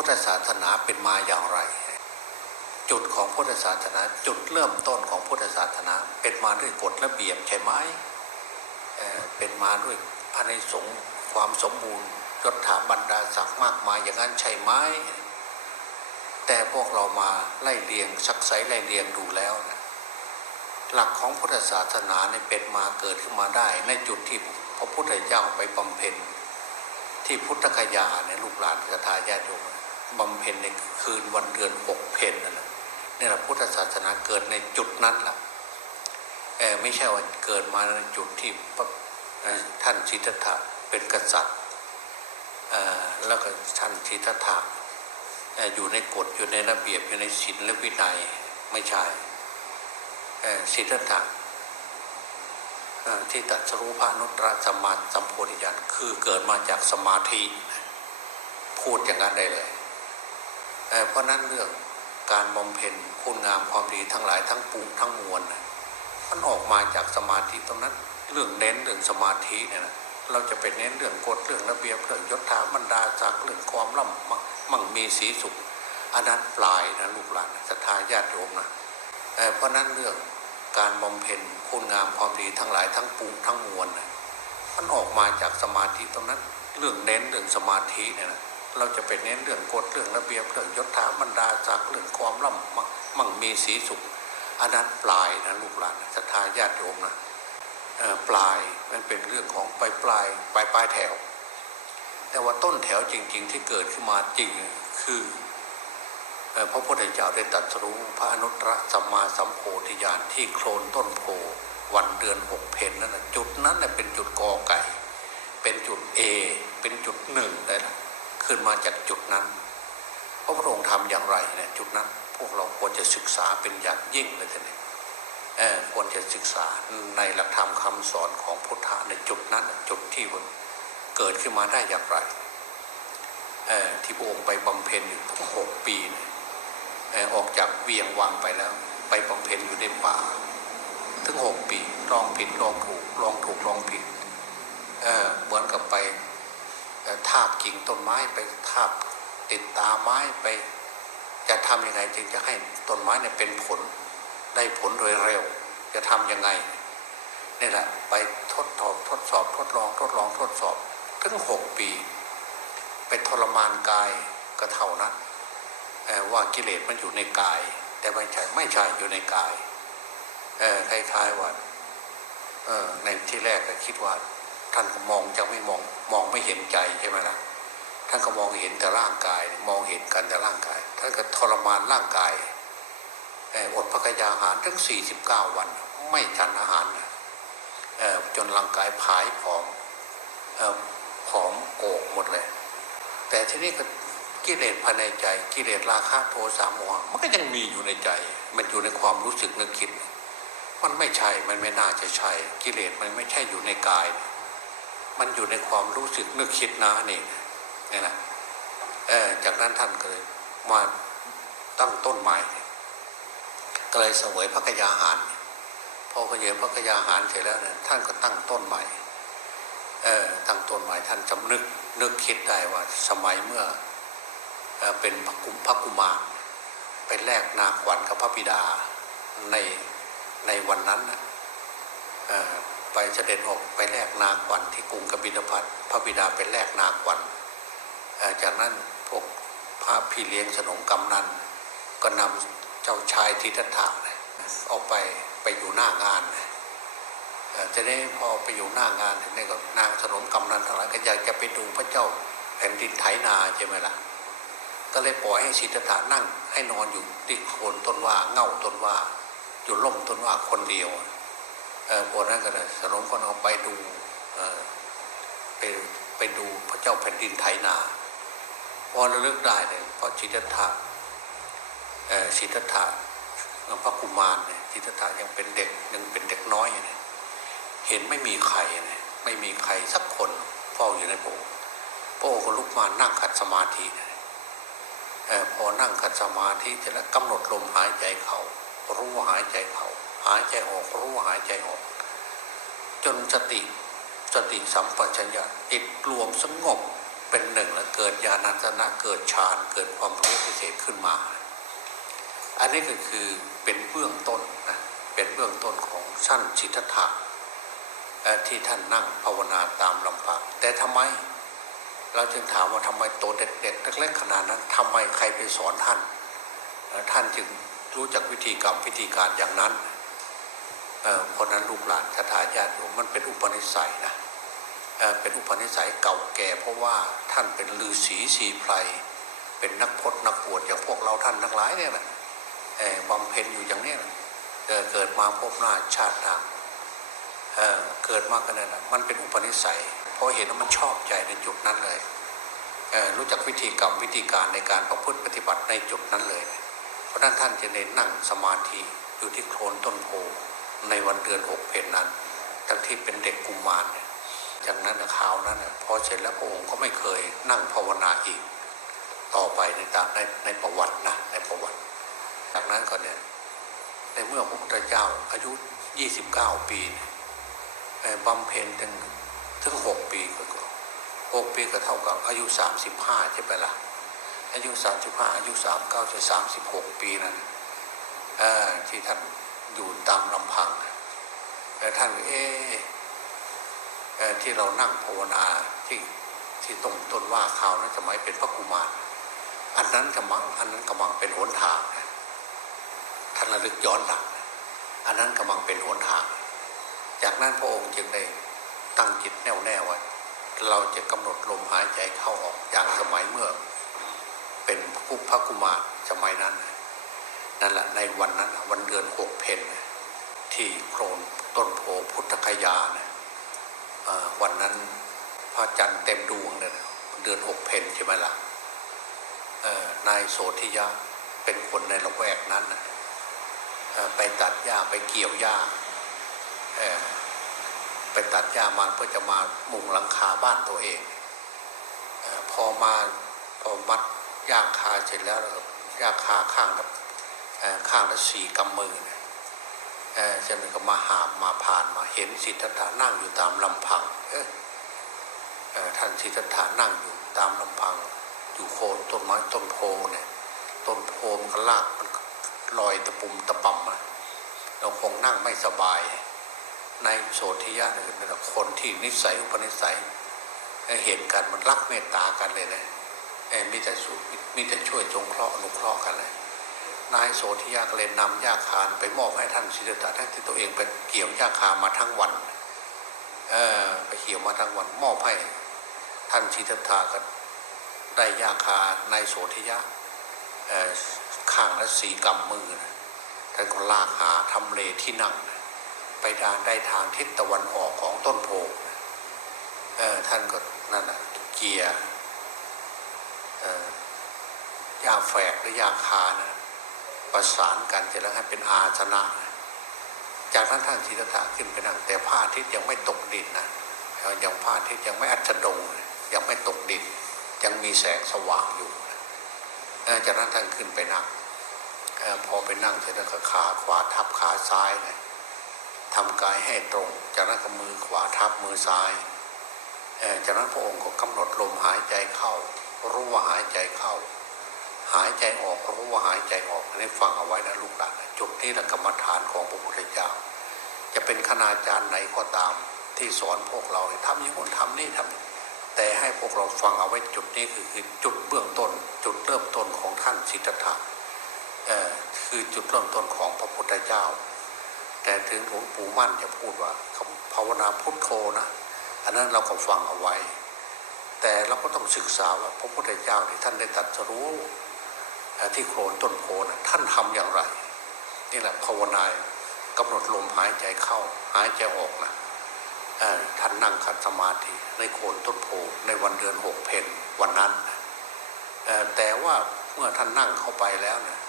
พุทธศาสนาเป็นมาอย่างไร จุดของพุทธศาสนา จุดเริ่มต้นของพุทธศาสนา เป็นมาด้วยกฎระเบียบใช่ไหมเเป็นมาด้วยพระในสงฆ์ความสมบูรณ์ยศถาบรรดาศักดิ์มากมายอย่างนั้นใช่ไหมแต่พวกเรามาไล่เลียงชักไซไล่เลียงดูแล้วนะหลักของพุทธศาสนาเนี่ยเป็นมาเกิดขึ้นมาได้ ในจุดที่พระพุทธเจ้าไปบำเพ็ญที่พุทธคยาเนี่ยลูกหลานศรัทธาญาติโยม บำเพ็ญในคืนวันเดือนหกเพนนั่นแหละนี่แหละพุทธศาสนาเกิดในจุดนั้นแหละเออไม่ใช่ว่าเกิดมาในจุดที่ท่านชิตถะเป็นกษัตริย์แล้วก็ท่านชิตถะออยู่ในกฎอยู่ในระเบียบอยู่ในศีลและวินัยไม่ใช่ชิตถะที่ตรัสรู้พระอนุตรสัมมาสัมโพธิญาณคือเกิดมาจากสมาธิ พูดอย่างนั้นได้เลย เพราะนั้นเรื่องการบำเพ็ญคุณงามความดีทั้งหลายทั้งปวงทั้งมวลน่มันออกมาจากสมาธิตรงนั้นเรื่องเน้นเรื่องสมาธิเนี่ยนะเราจะไปเน้นเรื่องกฎเรื่องระเบียบเรื่องยศถาบรรดาศักเรื่องความร่ำมั่งมั่งมีสีสุขอันนั้นปลายนะลูกหลานศรัทธาญาติโยมนะเพราะนั้นเรื่องการบำเพ็ญคุณงามความดีทั้งหลายทั้งปวงทั้งมวลน่มันออกมาจากสมาธิตรงนั้นเรื่องเน้นเรื่องสมาธิเนี่ยนะ เราจะไปเน้นเรื่องกฎเรื่องระเบียบเรื่องยศถาบรรดาศักดิ์เรื่องความร่ำมั่งมั่งมีสีสุขอันนั้นปลายนะลูกหลานศรัทธาญาติโยมนะปลายมันเป็นเรื่องของปลายปลายปลายปลายแถว แต่ว่าต้นแถวจริง ๆ ที่เกิดขึ้นมาจริงคืออพระพุทธเจ้าได้ตรัสรู้พระอนุตตรสัมมาสัมโพธิญาณที่โคลนต้นโพวันเดือนหกเพนนั่นนะจุดนั้นน่ะเป็นจุดกอไก่ เป็นจุดเอเป็นจุดหนึ่งเลยนะ ขึ้นมาจากจุดนั้นพระพุทธองค์ทำอย่างไรเนี่ยจุดนั้น พวกเราควรจะศึกษาเป็นอย่างยิ่งเลยทีนี้ควรจะศึกษาในหลักธรรมคำสอนของพุทธะในจุดนั้นจุดที่เกิดขึ้นมาได้อย่างไรที่พระองค์ไปบำเพ็ญอยู่ทั้งหกปีออกจากเวียงวังไปแล้ว ไปบำเพ็ญอยู่ในป่าถึงหกปีลองผิดลองถูกลองถูกลองผิดเหมือนกับไป ทาบกิ่งต้นไม้ไปทาบติดตาไม้ไป จะทำยังไงจึงจะให้ต้นไม้เนี่ยเป็นผลได้ผลโดยเร็ว จะทำยังไงนี่แหละไปทดสอบทดสอบทดลองทดลองทดสอบถึงหกปี ไปทรมานกายก็เท่านั้นว่ากิเลสมันอยู่ในกาย แต่ไม่ใช่ไม่ใช่อยู่ในกายคล้ายๆว่าในที่แรกก็คิดว่า ท่านก็มองจะไม่มองมองไม่เห็นใจใช่ไหมล่ะท่านก็มองเห็นแต่ร่างกาย มองเห็นกันแต่ร่างกาย ท่านก็ทรมานร่างกายอดพระกยาหารทั้ง 49 วัน ไม่ฉันอาหารจนร่างกายผายผอมผอมโกกหมดเลย แต่ทีนี้ก็กิเลสภายในใจ กิเลสราคะโทสะโมหะมันก็ยังมีอยู่ในใจ มันอยู่ในความรู้สึกนึกคิด มันไม่ใช่ มันไม่น่าจะใช่ กิเลสมันไม่ใช่อยู่ในกาย มันอยู่ในความรู้สึกนึกคิดนะนี่นี่นะเออจากนั้นท่านก็เลยมาตั้งต้นใหม่ก็เลยเสวยพระกยาหารพอเสวยพระกยาหารเสร็จแล้วเนี่ยท่านก็ตั้งต้นใหม่เออตั้งต้นใหม่ท่านจำนึกนึกคิดได้ว่าสมัยเมื่อเออเป็นพระกุมพระกุมารไปแลกนาขวัญกับพระบิดาในในวันนั้นนะเออ ไปเสด็จออกไปแลกนาขวัญที่กรุงกบิลพัทพระบิดาไปแลกนาขวัญจากนั้นพวกพระพี่เลี้ยงสนมกำนัน ก็นำเจ้าชายทิฏฐะออกไปไปอยู่หน้างานเอ่อจะได้พอไปอยู่หน้างานถึงได้ก็นางสนมกำนันทั้งหลายก็อยากจะไปดูพระเจ้าแผ่นดินไถนาใช่ไหมล่ะก็เลยปล่อยให้สิทธัตถะนั่งให้นอนอยู่ที่โคนต้นว่าเง่าต้นว่าอยู่ร่มต้นว่าคนเดียว เออพวกนั้นก็เลยสนมก็เอาไปดูเออไปไปดูพระเจ้าแผ่นดินไถนา พอระลึกได้เนี่ยเพราะสิทธัตถะเออสิทธัตถะพระกุมารเนี่ยสิทธัตถะยังเป็นเด็กยังเป็นเด็กน้อยเนี่ยเห็นไม่มีใครเนี่ยไม่มีใครสักคนเฝ้าอยู่ในโบสถ์พระองค์ก็ลุกมานั่งขัดสมาธิเออพอนั่งขัดสมาธิเสร็จแล้วกำหนดลมหายใจเขารู้ว่าหายใจเขา หายใจออกรู้หายใจออก จนสติสติสัมปชัญญะติดรวมสงบเป็นหนึ่งแล้วเกิดญาณทัศนะเกิดฌานเกิดความรู้พิเศษขึ้นมา อันนี้ก็คือเป็นเบื้องต้นนะเป็นเบื้องต้นของชั้นจิตถะที่ท่านนั่งภาวนาตามลำพังแต่ทำไม เราจึงถามว่าทำไมโตเด็กๆเล็กๆขนาดนั้นทำไมใครไปสอนท่าน ท่านจึงรู้จักวิธีกรรมวิธีการอย่างนั้น เอ่อคนนั้นลูกหลานคาถาญาติโยมมันเป็นอุปนิสัยนะเเป็นอุปนิสัยเก่าแก่เพราะว่าท่านเป็นฤาษีสีไพรเป็นนักพจนักบวชอย่างพวกเราท่านทั้งหลายเนี่ยนะบำเพ็ญอยู่อย่างนี้นะเอ่อเกิดมาพบหน้าชาติหน้าเเกิดมากันนั่นนะมันเป็นอุปนิสัยเพราะเห็นว่ามันชอบใจในจุดนั้นเลยเรู้จักวิธีกรรมวิธีการในการประพฤติปฏิบัติในจุดนั้นเลย เพราะฉะนั้นท่านจะเน้นนั่งสมาธิอยู่ที่โคลนต้นโพ ในวันเดือนหกเพนนั้น ทั้งที่เป็นเด็กกุมารจากนั้นนะข่าวนั้นนะพอเสร็จแล้วพระองค์ก็ไม่เคยนั่งภาวนาอีก ต่อไปในตามในในประวัตินะในประวัติ จากนั้นก็เนี่ยในเมื่อพระพุทธเจ้าอายุ 29 ปีบำเพ็ญถึงถึงหกปีก็หกปีก็เท่ากับอายุสามสิบห้าใช่ไหมล่ะอายุสามสิบห้าอายุสามเก้าจะสามสิบหกปีนั้นที่ท่าน อยู่ตามลำพังแต่ท่านเออที่เรานั่งภาวนาที่ที่ตรงต้นว่าข่าวนั้นสมัยเป็นพระกุมารอันนั้นกำลังอันนั้นกำลังเป็นหนทางท่านระลึกย้อนหลังอันนั้นกำลังเป็นหนทาง จากนั้นพระองค์จึงได้ตั้งจิตแน่วแน่ว่าเราจะกำหนดลมหายใจเข้าออกอย่างสมัยเมื่อ เป็นผู้พระกุมารสมัยนั้นนั่นแหละในวันนั้น ที่โคลนต้นโพพุทธคยาเนี่ยวันนั้นพระจันทร์เต็มดวงเนี่ยเดือนหกเพนใช่ไหมล่ะเอ่อนายโสธิยะเป็นคนในละแวกนั้นนะไปตัดหญ้าไปเกี่ยวหญ้าไปตัดหญ้ามาเพื่อจะมามุงหลังคาบ้านตัวเองอพอมาพอมัดหญ้าคาเสร็จแล้วหญ้าคาข้างละข้างละสี่กำมือนี่ยเออ จะมันก็มาหาบมาผ่านมาเห็นสิทธัตถานั่งอยู่ตามลำพังเออท่านสิทธัตถานั่งอยู่ตามลำพัง อยู่โคนต้นไม้ต้นโพเนี่ยต้นโพมันก็ลากมันลอยตะปุ่มตะปำมาเราคงนั่งไม่สบายในโสธิยะเนี่ยเป็นคนที่นิสัยอุปนิสัยเห็นกันมันรักเมตตากันเลยนะเอ่อมีแต่สู้มีแต่ช่วยจงเคราะห์นุเคราะห์กันเลย นายโสธิยะก็เลยนำยาคารไปมอบให้ท่านศิริตาทั้งที่ตัวเองไปเกี่ยวยาคามาทั้งวันเออไปเกี่ยวมาทั้งวันมอบให้ท่านศิริตาก็ได้ยาคานายโสธิยะข้างละสี่กำมือนะท่านก็ลากหาทำเลที่นั่ง ไปดานได้ทางทิศตะวันออกของต้นโพเออท่านก็นั่นนะเกียร์ยาแฝกหรือยาคานะ ประสานกันเสร็จแล้วให้เป็นอาสนะ จากนั้นท่านศิทธะขึ้นไปนั่งแต่พระอาทิตย์ยังไม่ตกดินนะยังพระอาทิตย์ยังไม่อัจดงยังไม่ตกดิน ยังมีแสงสว่างอยู่เออจากนั้นท่านขึ้นไปนั่งพอไปนั่งเสร็จแล้วก็ขาขวาทับขาซ้ายเลยทำกายให้ตรง จากนั้นก็มือขวาทับมือซ้ายจากนั้นพระองค์ก็กำหนดลมหายใจเข้า รู้ว่าหายใจเข้า หายใจออกรู้ว่าหายใจออกอันนี้ฟังเอาไว้นะลูกหลานจุดนี้แหละกรรมฐานของพระพุทธเจ้า จะเป็นคณาจารย์ไหนก็ตามที่สอนพวกเราทำอย่างนู้นทำนี่ทำนี่แต่ให้พวกเราฟังเอาไว้จุดนี้คือคือจุดเบื้องต้น จุดเริ่มต้นของท่านสิทธัตถะเออคือจุดเริ่มต้นของพระพุทธเจ้า แต่ถึงหลวงปู่มั่นจะพูดว่าคำภาวนาพุทโธนะอันนั้นเราก็ฟังเอาไว้ แต่เราก็ต้องศึกษาว่าพระพุทธเจ้าที่ท่านได้ตรัสรู้ ที่โคลนต้นโพนะท่านทำอย่างไร นี่แหละภาวนากำหนดลมหายใจเข้าหายใจออกนะท่านนั่งขัดสมาธิในโคนต้นโพในวันเดือนหกเพนวันนั้น แต่ว่าเมื่อท่านนั่งเข้าไปแล้วเนี่ย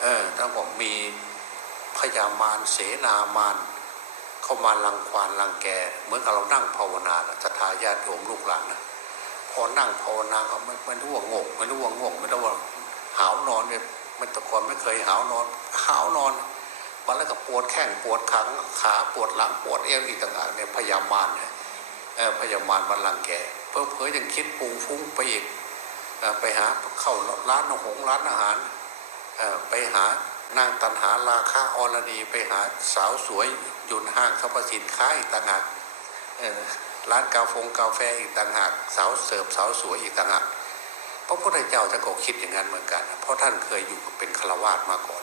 เออถ้าผมมีพยามารเสนามารเข้ามาลังควานลังแก เหมือนกับเรานั่งภาวนานะศรัทธาญาติโยมลูกหลานนะพอนั่งภาวนาเขาไม่ไม่รู้ว่างงไม่รู้ว่าง่วงไม่รู้ว่า หาวนอนเนี่ยมันตะกอนไม่เคยหาวนอน หาวนอนวันแล้วก็ปวดแข้งปวดขาขาปวดหลังปวดเอวอีกต่างหากเนี่ยพยามารเนี่ยพยามารมันลังแกเพอเพอยังคิดปุงฟุ้งไปอีกไปหาเข้าร้านหงร้านอาหารไปหานางตันหาราคาอรดีไปหาสาวสวยยู่ในห้างสรรพสินค้าอีกต่างหากร้านกาแฟกาแฟอีกต่างหาก สาวเสิร์ฟสาวสวยอีกต่างหาก พระพุทธเจ้าท่านก็คิดอย่างนั้นเหมือนกัน เพราะท่านเคยอยู่เป็นฆราวาสมาก่อน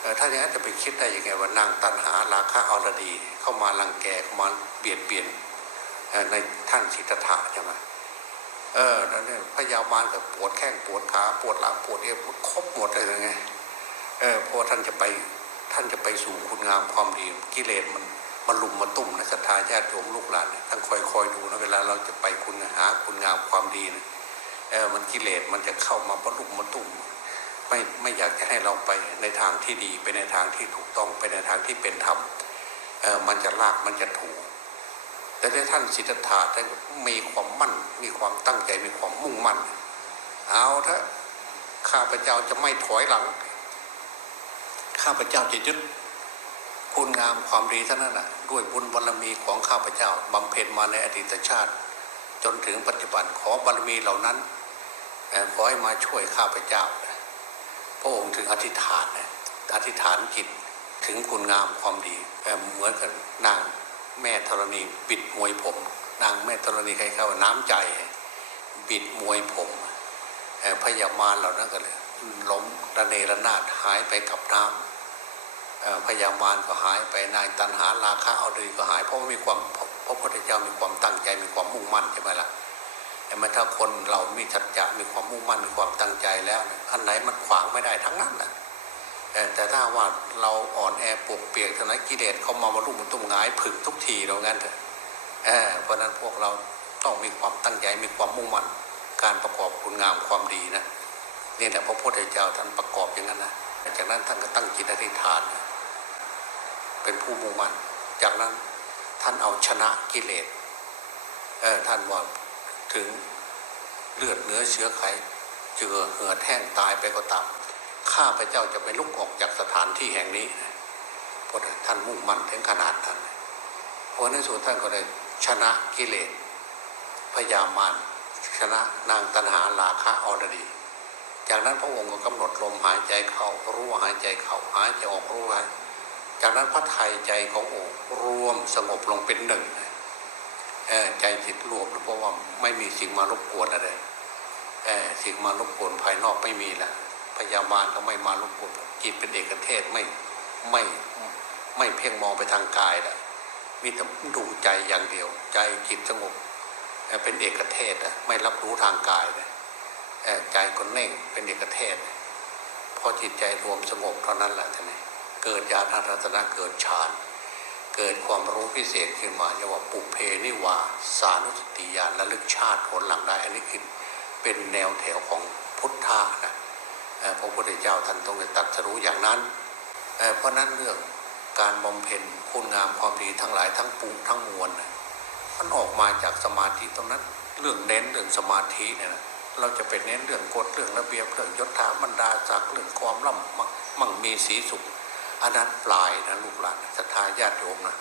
เอ่อถ้าอย่างนั้นจะไปคิดได้ยังไงว่านางตันหาราคะอรดี เข้ามาลังแกเข้ามาเบียดเบียนในท่านสิทธะใช่ไหมเออแล้วเนี่ยพยามารกับปวดแข้งปวดขาปวดหลังปวดเอวครบหมดเลยไงเออเพราะท่านจะไปท่านจะไปสู่คุณงามความดีกิเลสมันมันลุมมาตุ่มนะศรัทธาญาติโยมลูกหลานท่านคอยคอยดูนะเวลาเราจะไปคุณหาคุณงามความดีนะ เออมันกิเลสมันจะเข้ามาบรรลุมมาตุ่มไม่ไม่อยากจะให้เราไปในทางที่ดีไปในทางที่ถูกต้องไปในทางที่เป็นธรรมเออมันจะลากมันจะถูก แต่ถ้าท่านสิทธัตถะท่านมีความมั่น มีความตั้งใจมีความมุ่งมั่น เอาถ้าข้าพเจ้าจะไม่ถอยหลัง ข้าพเจ้าจะยึดคุณงามความดีเท่านั้นนะด้วยบุญบารมีของข้าพเจ้าบำเพ็ญมาในอดีตชาติ จนถึงปัจจุบันขอบารมีเหล่านั้น ขอให้มาช่วยข้าพเจ้าพระองค์ถึงอธิษฐานนะอธิษฐานจิตถึงคุณงามความดีเอ่อเหมือนกับนางแม่ธรณีบิดมวยผม นางแม่ธรณีใครเขาว่าน้ำใจ บิดมวยผมเอ่อพยามารเหล่านั้นก็เลยล้มระเนระนาดหายไปกับน้ำพยามารก็หายไปนายตันหาราคะเอาดีก็หายเพราะว่ามีความพระพุทธเจ้ามีความตั้งใจมีความมุ่งมั่นใช่ไหมล่ะ แต่มาถ้าคนเรามีจัจจะมีความมุ่งมั่นมีความตั้งใจแล้ว อันไหนมันขวางไม่ได้ทั้งนั้นนะเอ่แต่ถ้าว่าเราอ่อนแอปวกเปียกเท่านั้นกิเลสเขามามาลุ่มตุ้มงายผึ่งทุกทีเรางั้นเถอะเพราะฉะนั้นพวกเราต้องมีความตั้งใจมีความมุ่งมั่นการประกอบคุณงามความดีนะนี่แหละพระพุทธเจ้าท่านประกอบอย่างนั้นนะจากนั้นท่านก็ตั้งจิตอธิษฐาน เป็นผู้มุ่งมั่นจากนั้นท่านเอาชนะกิเลสเออท่านว่า ถึงเลือดเนื้อเชื้อไขเจือเหือดแห้งตายไปก็ตามข้าพเจ้าจะไม่ลุกออกจากสถานที่แห่งนี้เพราะท่านมุ่งมั่นถึงขนาดนั้นเพราะในส่วนท่านก็ได้ชนะกิเลสพยามารชนะนางตันหาราคะอรดีจากนั้นพระองค์ก็กำหนดลมหายใจเข้ารู้ว่าหายใจเข้าหายใจออกรู้ว่าหายจากนั้นพระไทยใจขององค์รวมสงบลงเป็นหนึ่งเใจจิตรวมเพราะว่าไม่มีสิ่งมารบกวนอะไรสิ่งมารบกวนภายนอกไม่มีละพยาบาลก็ไม่มารบกวนจิตเป็นเอกเทศไม่ไม่ไม่เพ่งมองไปทางกายละมีแต่ดูใจอย่างเดียว ใจจิตสงบเป็นเอกเทศอะไม่รับรู้ทางกายเลยใจก็เน่งเป็นเอกเทศพอจิตใจรวมสงบเท่านั้นแหละท่านเองเกิดญาณรัตนะเกิดฌาน เกิดความรู้พิเศษขึ้นมาเรียกว่าปุเพนิวาสานุสติญาณระลึกชาติผลหลังได้อันนี้คือเป็นแนวแถวของพุทธะนะพระพุทธเจ้าท่านต้องได้ตัดสรู้อย่างนั้น เพราะนั้นเรื่องการบำเพ็ญคุณงามความดีทั้งหลายทั้งปวงทั้งมวลมันออกมาจากสมาธิตรงนั้นเรื่องเน้นเรื่องสมาธิเนี่ยนะเราจะไปเน้นเรื่องกฎเรื่องระเบียบเรื่องยศถาบรรดาศักดิ์เรื่องความร่ำมั่งมีสีสุข อันนั้นปลายนะลูกหลานศรัทธาญาติโยมนะ